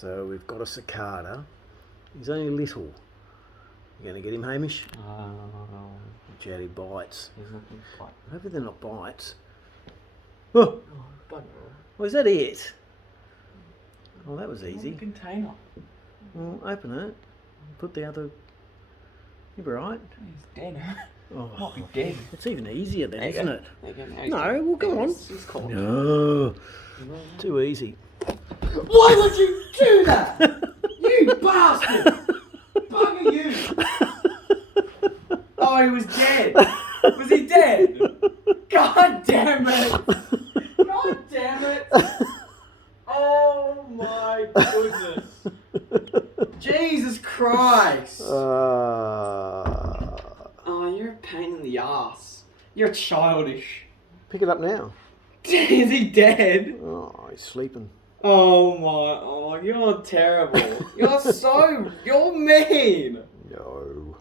So we've got a cicada. He's only little. You going to get him, Hamish? Watch out, he bites. He's not going to bite. Hopefully they're not bites. Oh, Bugger. well, is that it? Oh, that was easy. Container. Well, open it. Put the other... You'll be right. He's dead. Oh, Might be dead. it's even easier then, isn't it? No, well, go on. He's cold. No. Too easy. Why would you do that? You bastard! Bugger you! Oh, he was dead. Was he dead? God damn it! God damn it! Oh my goodness! Jesus Christ! Oh, you're a pain in the ass. You're childish. Pick it up now. Is he dead? Oh, he's sleeping. Oh, you're terrible. You're mean. No.